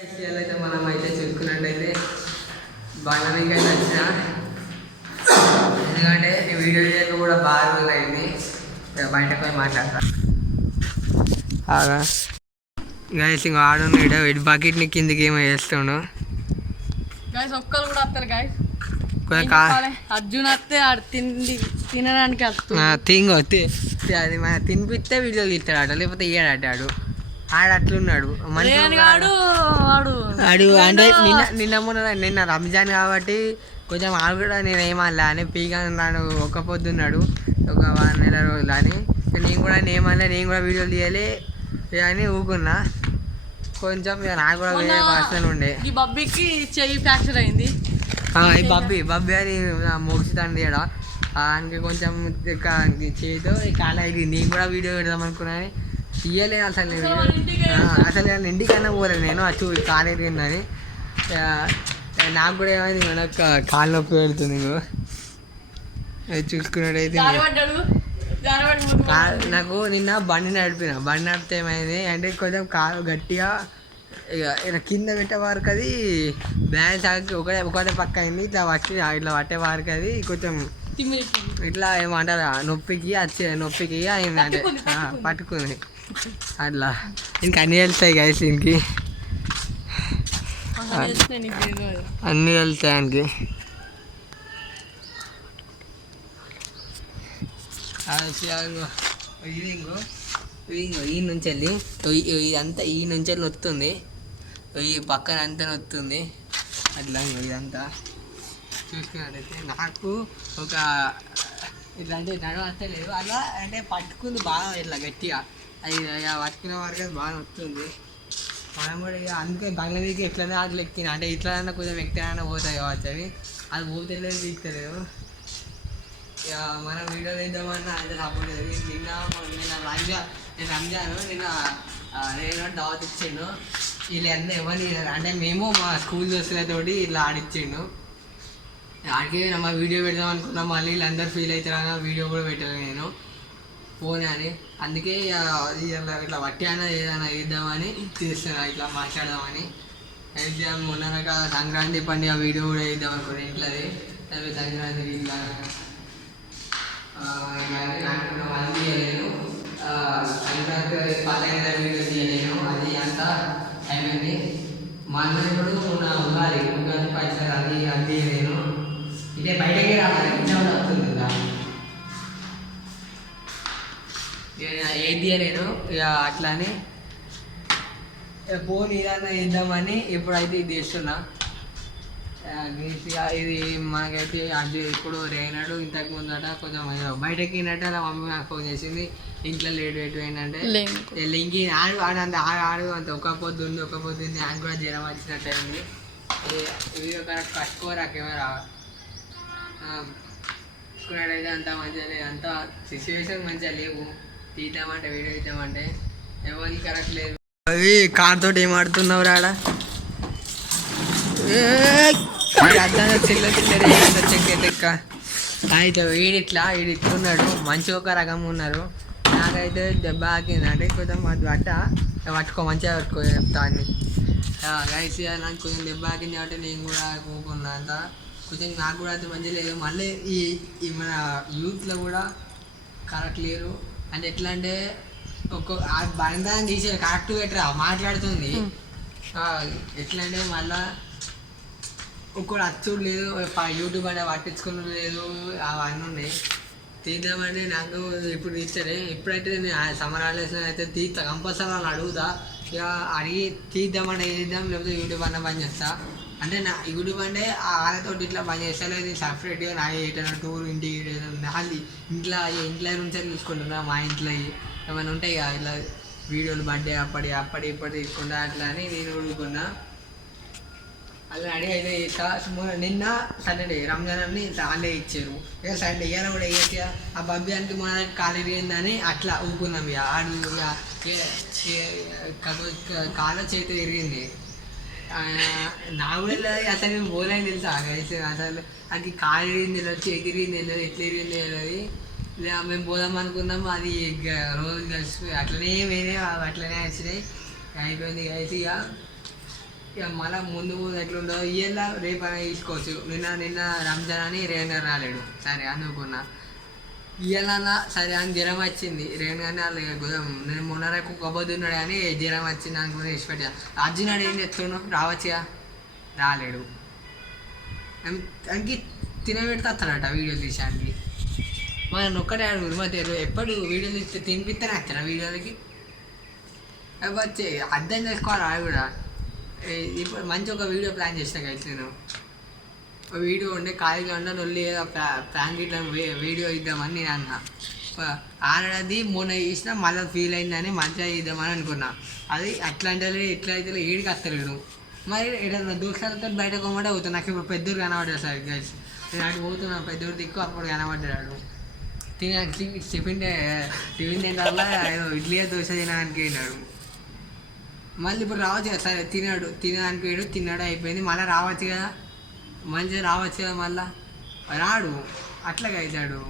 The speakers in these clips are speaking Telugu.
అయితే మనం అయితే చూసుకున్నట్టయితే బాణానికి అయితే వచ్చిన, ఎందుకంటే ఈ వీడియో చేయక కూడా బాగా అయింది. బయటకు పోయి మాట్లాడతా గైస్. ఇంకా ఆడున్నాడు ఇటు బకెట్ని కిందికి ఏమో వేస్తుండు గైస్. ఒక్కరు కూడా వస్తారు గైస్. అర్జున్ వస్తే ఆడు తినడానికి తింగో అది మన తినిపిస్తే వీడియోలు ఇస్తాడు ఆట, లేకపోతే ఇయ్యాడు ఆడు అట్లున్నాడు ఆడు. అంటే నిన్న రంజాన్ కాబట్టి కొంచెం ఆడు కూడా నేను ఏమన్నా అని పీగా నాడు ఒక్క పొద్దున్నాడు ఒక నెల రోజులు అని. నేను కూడా ఏమన్నా, నేను కూడా వీడియోలు తీయాలి అని ఊకున్నా. కొంచెం నాకు కూడా వేరే పర్సనల్ ఉండే. ఈ బబ్బీకి చెయ్యి ఫ్రాక్చర్ అయింది. ఈ బబ్బీ అని మోగిస్తాను తీయడా ఆయనకి కొంచెం చేతో కాల నేను కూడా వీడియో పెడదాం అనుకున్నాను, తీయలేదు అసలు. అసలు ఇంటికన్నా పోలేదు నేను, అచ్చు కాలు ఎరిగిందని. నాకు కూడా ఏమైంది, నాకు కాలు నొప్పి పెడుతుంది. చూసుకున్నట్టయితే నాకు నిన్న బండి నడిపితే ఏమైంది అంటే కొంచెం కాలు గట్టిగా ఇక కింద పెట్టే వారికి అది బ్యాలెన్స్ ఆగి ఒకటే పక్క అయింది. ఇట్లా పట్టే వారికి అది కొంచెం ఇట్లా ఏమంటారు నొప్పికి అయింది, అంటే పట్టుకుంది అట్లా. ఇంకా అన్నీ వెళ్తాయి గైస్, దీనికి అన్నీ వెళ్తాయి ఆయనకి. ఈ నుంచి వెళ్ళి ఇదంతా ఈ నుంచి వెళ్ళి నొత్తుంది, ఈ పక్కన అంతా నొత్తుంది అట్లా. ఇదంతా చూసుకున్నట్టయితే నాకు ఒక ఇట్లా అంటే నడవలేదు అలా, అంటే పట్టుకుంది బాగా ఇట్లా గట్టిగా. అది పట్టుకునే వరకు అది బాగా నొత్తుంది. మనం కూడా ఇక అందుకే బంగ్లాదేశ్కి ఎట్లనే అట్లా ఎక్కిన, అంటే ఇట్లా కొంచెం ఎక్కినా పోతాయి కావచ్చు అవి. అది పోతలేదు తీస్తలేదు. ఇక మనం వీడియో తీద్దామన్నా అంటే సపోర్ట్ నిన్న రంజాను నేను దావత్ ఇచ్చిండు. వీళ్ళు అందరూ ఎవరిని అంటే మేము మా స్కూల్ దోస్తులతోటి ఇట్లా ఆడిచ్చిండు. ఆడికి మా వీడియో పెడదాం అనుకున్నాం, మళ్ళీ వీళ్ళందరూ ఫీల్ అవుతారని వీడియో కూడా పెట్టాను నేను ఫోన్ అని. అందుకే ఇట్లా వట్టి అయినా ఏదైనా వేద్దామని చేస్తున్నా, ఇట్లా మాట్లాడదామని. ఎగ్జామ్ మొన్న సంక్రాంతి పండుగ వీడియో కూడా వేద్దాం అనుకున్నాను ఇంట్లోది. సంక్రాంతి ఇట్లా అది తీయలేను, సంక్రాంతి పండుగ వీడియో తీయలేను, అది అంతా అయిపోయింది. మా అన్న ఇప్పుడు ఉగాది పైసలు అది తీయలేను. ఇదే బయటకే రావాలి, ఇంట్లో వస్తుంది కదా ఏది తీయలేను. ఇక అట్లానే ఫోన్ ఏదన్నా ఇద్దామని ఇప్పుడైతే ఇది చేస్తున్నా. ఇది మనకైతే అది ఇప్పుడు రేనాడు ఇంతకు ముందట కొంచెం బయటకి అయినట్టు అలా మమ్మీ నాకు ఫోన్ చేసింది. ఇంట్లో లేట్ ఏంటంటే లింకి ఆడు అంత ఒక పొద్దుంది ఆయన కూడా జ్వరం వచ్చినట్టు అయింది. వీడియో కరెక్ట్ కట్టుకోరా కెమెరా చూసుకున్నట్టయితే అంత మంచిగా లేదు, అంత సిచ్యువేషన్ మంచిగా లేవు. తీద్దామంటే వీడియో తీద్దామంటే ఎవరికి కరెక్ట్ లేదు. అవి కార్ తోటి ఏం ఆడుతున్నావు రాడ లెక్క అయితే వీడిట్లున్నాడు, మంచి ఒక రకంగా ఉన్నారు. నాకైతే దెబ్బ ఆకిందంటే కొంచెం అది పట్టుకో మంచిగా పట్టుకో చెప్తాన్ని గైస్. నాకు కొంచెం దెబ్బ ఆకింది కాబట్టి నేను కూడా కూకున్నా అంత కొంచెం నాకు కూడా అయితే మంచిగా లేదు. మళ్ళీ ఈ మన యూత్లో కూడా కరెక్ట్ లేరు. అంటే ఎట్లా అంటే బంధాన్ని తీసేది కరెక్ట్ పెట్టరా మాట్లాడుతుంది. ఎట్లా అంటే మళ్ళా ఒక్కడు అచ్చుడు లేదు, యూట్యూబ్ అంటే పట్టించుకున్నది లేదు, అవన్నీ ఉన్నాయి. తీద్దామంటే నాకు ఇప్పుడు తీస్తారే, ఎప్పుడైతే నేను సమ్మర్ హాలిడేస్లో అయితే తీస్తా కంపల్సరీ వాళ్ళు అడుగుతా. ఇక అడిగి తీద్దామంటే తీద్దాం, లేకపోతే యూట్యూబ్ అన్న పని చేస్తా. అంటే నా యూట్యూబ్ అంటే వాళ్ళతో ఇట్లా పని చేస్తలేదు, సపరేట్గా నా ఏటైనా టూర్ ఇంటికి నాది ఇంట్లో నుంచే చూసుకుంటున్నా. మా ఇంట్లో ఏమైనా ఉంటాయి కదా ఇట్లా వీడియోలు బర్త్డే అప్పటి ఇప్పటి తీసుకుంటా అట్లా అని నేను ఊరుకున్నా. అలా అడిగి అయితే నిన్న సండే రంజాన్ అని సండే ఇచ్చారు. ఇక సండే ఇయ్యాల కూడా వేయచ్చు. ఆ బబ్బియానికి మన కాలు ఇరిగిందని అట్లా ఊపుకున్నాం. ఇక ఆడు కాలు చేతి ఇరిగింది. నా కూడా అసలు మేము పోలేని తెలుసా అసలు అది కాలు ఇరిగింది తెలియదు, చేతి ఇరిగింది తెలియదు, ఎట్లా ఇరిగింది తెలియదు. మేము పోదాం అనుకున్నాము, అది రోజు కలిసిపోయి అట్లనే వేరే అట్లనే వచ్చినాయి అయిపోయింది. అయితే ఇక ఇక మళ్ళీ ముందు ముందు ఎట్లుండో ఇయ్యేలా రేపు అయినా తీసుకోవచ్చు. నిన్న రంజాన్ అని రేణు రాలేడు, సరే అనుకున్నా. ఇయ్యాలన్నా సరే అని జ్వరం వచ్చింది రేణు కానీ వాళ్ళు నేను మొన్న రేపు కబోతున్నాడు కానీ జ్వరం వచ్చింది అనుకుని ఇష్టపెట్టా. అర్జునాడు ఏం చేస్తున్నాడు, రావచ్చుగా, రాలేడు. అందుకే తినబెడితే వస్తాడట వీడియోలు తీసానికి. మన ఒక్కడే అడుగురు మా తెలు ఎప్పుడు వీడియోలు తీస్తే తినిపిస్తేనే వచ్చారా వీడియోలకి. వచ్చి అర్థం చేసుకోవాలి అది కూడా. ఇప్పుడు మంచి ఒక వీడియో ప్లాన్ చేసిన కలిసి నేను వీడియో ఉండే ఖాళీగా ఉండే నొల్లి ఏదో ప్రాంక్ ఇట్లా వీడియో ఇద్దామని నేను అన్నా. ఆడది మొన్న చేసినా మళ్ళీ ఫీల్ అయిందని మంచిగా ఇద్దామని అనుకున్నా. అది అట్లాంటి ఇట్లా అయితే ఏడికి వస్తలేడు. మరి ఏదైనా దోషాలతో బయట కొమ్మటే పోతాను. నాకు ఇప్పుడు పెద్దూరు కనబడ్డాడు సార్ గైస్. నేను అటు పోతున్నా పెద్దూరు దిక్కు అప్పుడు కనబడ్డాడు. టిఫిన్ తింటారా ఇడ్లీ దోశ తినడానికి వెళ్ళాడు. మళ్ళీ ఇప్పుడు రావచ్చు కదా సరే తినడానికి పోయాడు, తిన్నాడు అయిపోయింది. మళ్ళీ రావచ్చు కదా, మంచిగా రావచ్చు కదా, మళ్ళా రాడు. అట్లాగా అవుతాడు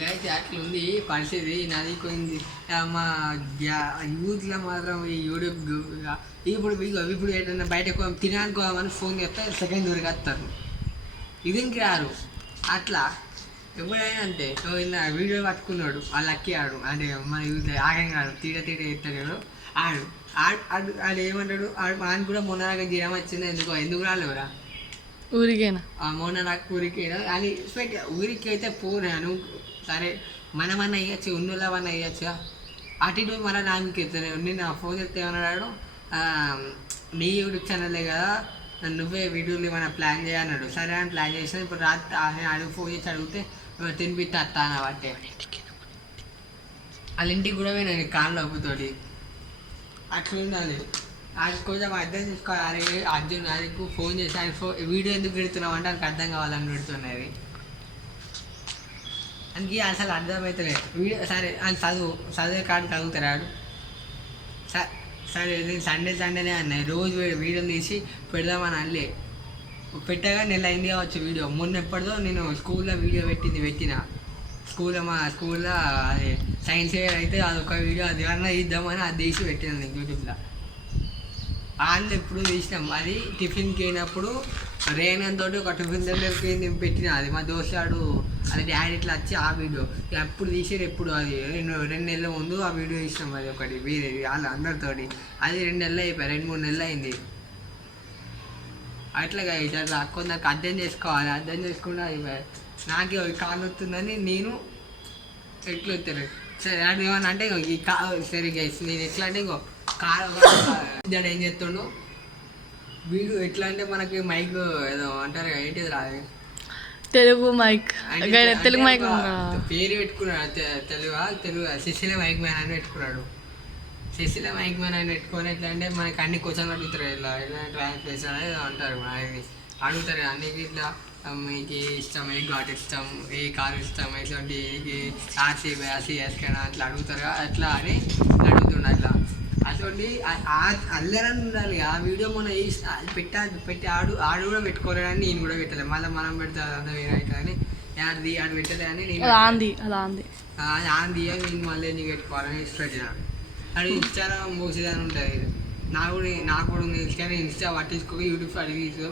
గైస్. అట్లా ఉంది పరిస్థితి నాది. పోయింది మా యూత్లో మాత్రం ఈ యూట్యూబ్ ఇప్పుడు ఏంటన్నా బయటకు తినడానికి ఫోన్ చేస్తే సెకండ్ దూరికి వస్తారు, ఇదికి రారు. అట్లా ఎప్పుడైనా అంతే. వీడియో పట్టుకున్నాడు ఆ లక్కీ ఆడు అంటే మన యూత్ ఆగం కాడు, తీట ఎత్తాడు ఆడు ఆడు ఏమంటాడు. ఆయన కూడా మొన్న నాకు జ్వరం వచ్చింది ఎందుకు రాలేవురా ఊరికేనా, మొన్న నాకు ఊరికేనా అని ఊరికి అయితే పోరాను. సరే మనమన్నా వేయచ్చు, ఉన్నోళ్ళవన్నా వేయచ్చుగా. అటు ఇటు మళ్ళీ నాకు ఎత్తాను. నేను ఫోన్ చేస్తే ఏమన్నాడు, నీ యూట్యూబ్ ఛానలే కదా, నువ్వే వీడియోలు ఏమైనా ప్లాన్ చేయన్నాడు. సరే అని ప్లాన్ చేసాను. ఇప్పుడు రాత్రి అడుగు ఫోన్ చేసి అడిగితే తినిపిస్తా అత్తాను బట్టే వాళ్ళ ఇంటికి కూడా పోయినా కార్లో ఒప్పుతోటి. అట్లా ఉండాలి. అది కొంచెం అర్థం చేసుకోవాలి. అరే అర్జున్ అదికు ఫోన్ చేసి ఆయన వీడియో ఎందుకు పెడుతున్నావు అంటే ఆయనకు అర్థం కావాలని పెడుతున్నది. అందుకే అసలు అర్థమవుతలేదు వీడియో. సరే ఆయన చదివే కాడికి చదువుతాడు. సరే నేను సండేనే అన్నాయి రోజు వీడియోలు తీసి పెడదామని అల్లే పెట్టగా నెల అయింది కావచ్చు వీడియో. మొన్న ఎప్పటిదో నేను స్కూల్లో వీడియో పెట్టిన మా స్కూల్లో అది సైన్స్ ఫేర్ అయితే అదొక వీడియో అది అన్నా ఇద్దామని అది తీసి పెట్టినాను నేను యూట్యూబ్లో. వాళ్ళు ఎప్పుడు తీసినాం. అది టిఫిన్కి అయినప్పుడు రేనంతో ఒక టిఫిన్ దగ్గరికి పెట్టిన అది మా దోస్తాడు అది డాడీ ఇట్లా వచ్చి ఆ వీడియో ఎప్పుడు తీసారు. ఎప్పుడు అది రెండు నెలల ముందు ఆ వీడియో తీసినాం. అది ఒకటి వేరేది వాళ్ళు అందరితోటి. అది 2 నెలలు అయిపోయి 2-3 నెలలు అయింది. అట్లాగా ఇట్లా కొందరికి అర్థం చేసుకోవాలి. అర్థం చేసుకుంటే అయిపోయాయి. నాకే కాలు వస్తుందని నేను ఎట్లా వస్తారు. సరే అది ఏమన్నా అంటే ఈ సరే గైస్ నేను ఎట్లా అంటే కారు ఏం చేస్తుండు వీడు ఎట్లా అంటే మనకి మైక్ ఏదో అంటారు ఏంటిది రాదు తెలుగు మైక్, తెలుగు మైక్ పేరు పెట్టుకున్నాడు. తెలుగు శశిల మైక్ మ్యాన్ అని పెట్టుకున్నాడు. శశిల మైక్ మ్యాన్ అని పెట్టుకొని ఎట్లా అంటే మనకి అన్ని క్వశ్చన్లు అడుగుతారు. ఇలా ట్రాన్స్లేషన్ అనేది అంటారు. మనకి అడుగుతారు అన్నికి ఇట్లా మీకు ఇష్టం, ఏ ఘాట్ ఇష్టం, ఏ కారు ఇష్టం, ఇట్లాంటి ఆర్సీబీ సిఎస్కేనా అట్లా అడుగుతారు. అట్లా అని అడుగుతుండే. అట్లా అటువంటి అల్లరని ఉండాలి. ఆ వీడియో మొన్న పెట్టి ఆడు కూడా పెట్టుకోలేదని నేను కూడా పెట్టలేదు. మళ్ళీ మనం పెడితే అదంతా వేరే అవుతుందని ఆడు పెట్టలే అని నేను ఆంది నేను మళ్ళీ నీకు పెట్టుకోవాలని ఇష్టపెట్టిన. అది ఇన్స్టాగ్రామ్ మూసేదని ఉంటుంది. నాకు కూడా కానీ ఇన్స్టా పట్టించుకో యూట్యూబ్ అడిగి తీసుకో.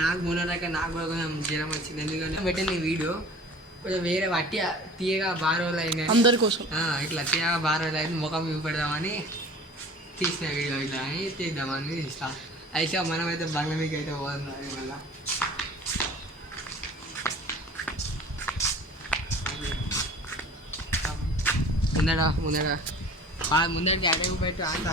నాకు మొన్నదాకా నాకు కూడా కొంచెం జ్వరం వచ్చింది. ఎందుకంటే పెట్టిన వీడియో కొంచెం వేరే వట్టి తీయగా బాగా రోజులు అయింది అందరి కోసం. ఇట్లా తీయగా బాగా రోజులు అయింది ముఖం చూపెడదామని తీసిన వీడియో. ఇట్లా అని తీద్దామని తీస్తా. అయితే మనమైతే బంగ్లాదేశ్ అయితే పోతుంది. మళ్ళీ ముందడికి అడవి పెట్టు అంత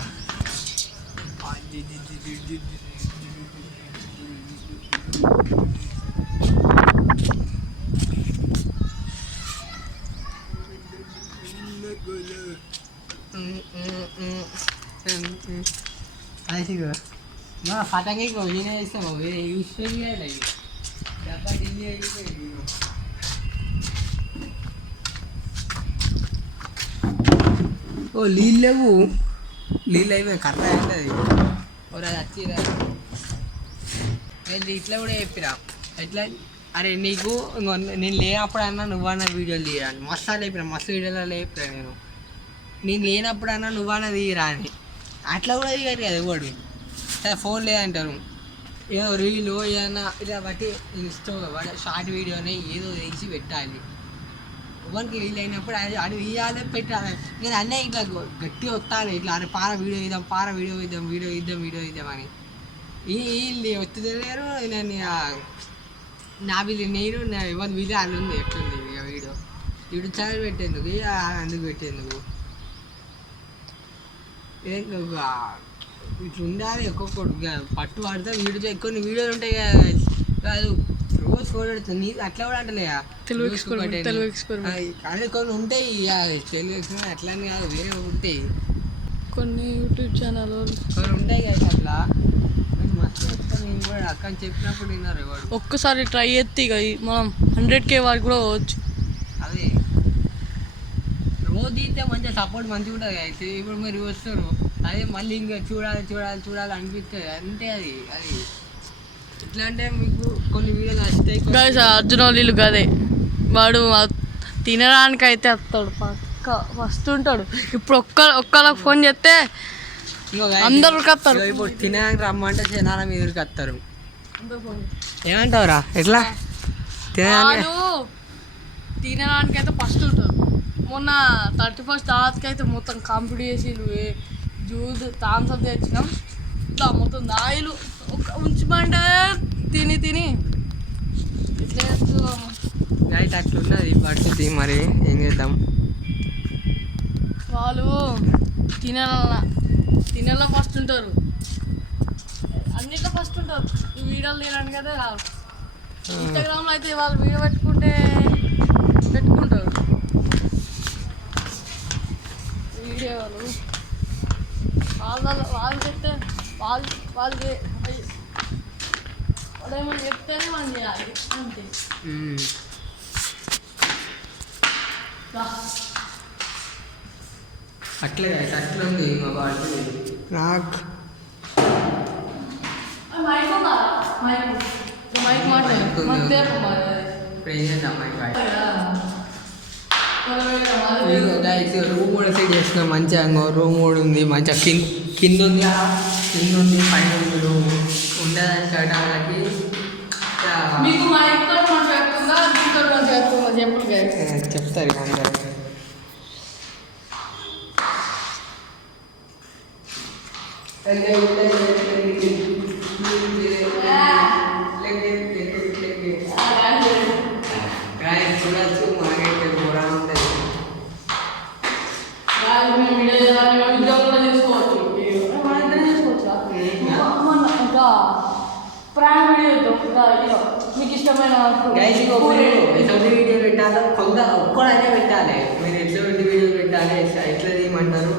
మా పటాకి నేనే ఇస్తాము వేరే యూస్ చేయాలి. డబ్బా ఢిల్లీ అయిపోయింది. ఓ నీళ్ళు అయిపోయి కర్ర అవుతుంది. అది వచ్చిరా నేను ఇట్లా కూడా చెప్పిరా ఎట్లా అరే నీకు నేను లేనప్పుడన్నా నువ్వన్నా వీడియోలు తీయరా అని మస్తు లేపిరా. మస్తు వీడియోలో లేపిరా నేను లేనప్పుడన్నా నువ్వన్నా తీయరా అని. అట్లా కూడా దిగారు కదా ఎవడు. ఫోన్ లేదంటారు, ఏదో రీలు ఏదైనా ఇలా బట్టి ఇష్టం షార్ట్ వీడియోని ఏదో వేసి పెట్టాలి. ఎవరికి వీలు అయినప్పుడు అది ఇవ్వాలి పెట్టాలి. నేను అన్నీ ఇట్లా గట్టిగా వస్తాను ఇట్లా అని వీడియో ఇద్దాం అని వీళ్ళు వస్తుందలేరు. నేను నా వీళ్ళు నేను ఎవరి వీడియో అని ఉంది ఎట్లుంది ఇక వీడియో యూట్యూబ్ ఛానల్ పెట్టేందుకు అందుకు పెట్టేందుకు ఇట్లా ఉండాలి. ఒక్కొక్కటి పట్టు పడితే వీడియో కొన్ని వీడియోలు ఉంటాయి కదా, కాదు రోజు ఫోన్ పెడుతుంది అట్లా కూడా అంటలేదా అదే కొన్ని ఉంటాయి. తెలుగు ఎక్స్పెరిమెంట్ అట్లా అని కాదు, వేరే ఉంటాయి కొన్ని యూట్యూబ్ ఛానల్ కొన్ని ఉంటాయి కదా అట్లా. మస్తు నేను కూడా అక్కడ చెప్పినప్పుడు విన్నారు ఎవరు. ఒక్కసారి ట్రై చేస్తే ఇక మనం 100K వరకు కూడా పోవచ్చు. అదే రోజు తీస్తే మంచిగా సపోర్ట్ మంచిగా ఉంటుంది అయితే. ఇప్పుడు మీరు వస్తారు అదే మళ్ళీ ఇంకా చూడాలి అనిపిస్తుంది అంటే అది ఎట్లా అంటే మీకు కొన్ని వీడియోలు వస్తాయి. అర్జున్ వాళ్ళు కదే వాడు తినడానికి అయితే వస్తాడు పక్క వస్తుంటాడు. ఇప్పుడు ఒక్కళ్ళకి ఫోన్ చేస్తే అందరు ఉరికొస్తారు. ఇప్పుడు తినడానికి రమ్మంటే జనాల మీద ఉరికొస్తారు. ఏమంటావురా ఎట్లా తినడానికి అయితే ఫస్ట్ ఉంటారు. మొన్న 31st తర్వాతకి అయితే మొత్తం కంప్లీట్ చేసి జ్యూస్ థామ్స్అప్ తెచ్చినాం. ఇట్లా మొత్తం దాయిలు ఉంచమంటే తిని ఇట్లా నైట్ అట్లున్నది పరిస్థితి. మరి ఏం చేద్దాం, వాళ్ళు తినేలా ఫస్ట్ ఉంటారు, అన్నిట్లో ఫస్ట్ ఉంటారు. ఈ వీడియోలు తీయడానికి అయితే రాదు. ఇన్స్టాగ్రామ్లో అయితే వాళ్ళు వీడియో పెట్టుకుంటారు వీడియోలు. వాళ్ళు చెప్తే వాళ్ళు ఏమైనా చెప్తేనే మనం చేయాలి అంతే. అట్లే అట్లా ఉంది మా పాటు నాకు ఇప్పుడు ఏం చేద్దాం రూమ్ కూడా సెట్ చేస్తున్నాం మంచిగా. రూమ్ కూడా ఉంది మంచిగా, కింద ఉంది పైన ఉంది. రూమ్ ఉండదని చేయడానికి చెప్తారు అందరూ. చూడచ్చు మాకైతే ఘోరం ఉంటుంది. మీకు ఇష్టమైన వీడియో పెట్టాలి, కొంత ఒక్కడైనా పెట్టాలి. మీరు ఎట్లా వీడియో పెట్టాలి, ఎట్లా తీయమంటారు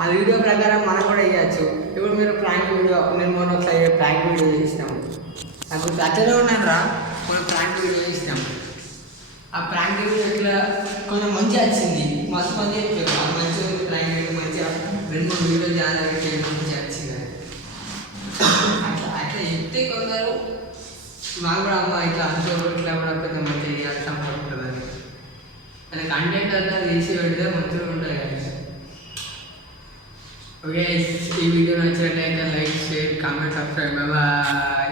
ఆ వీడియో ప్రకారం మనం కూడా వేయచ్చు. ఇప్పుడు మీరు ప్రాంక్ వీడియో నేను మొన్న ఒకసారి ప్రాంక్ వీడియో చేసినాము. నాకు అట్లనే ఉన్నాను రా, మనం ప్రాంక్ వీడియో చేసినాము. ఆ ప్రాంక్ వీడియో ఇట్లా కొంచెం మంచిగా వచ్చింది, మస్తు మంది చెప్పారు మంచిగా ఉంది ప్రాంక్ వీడియో, మంచిగా 2-3 వీడియో చేయాలి మంచిగా వచ్చింది. అట్లా చెప్తే కొందరు మాకు కూడా అమ్మ ఇట్లా ఇట్లా కూడా కొంచెం మంచిగా చేయాలి సపోర్ట్ ఉంటుందని. అది కంటెంట్ అంతా తీసి పెడితే మంచిగా ఉంటుంది కదా. ఓకే, ఈ వీడియో నచ్చినట్లయితే like, share, comment, subscribe. Bye.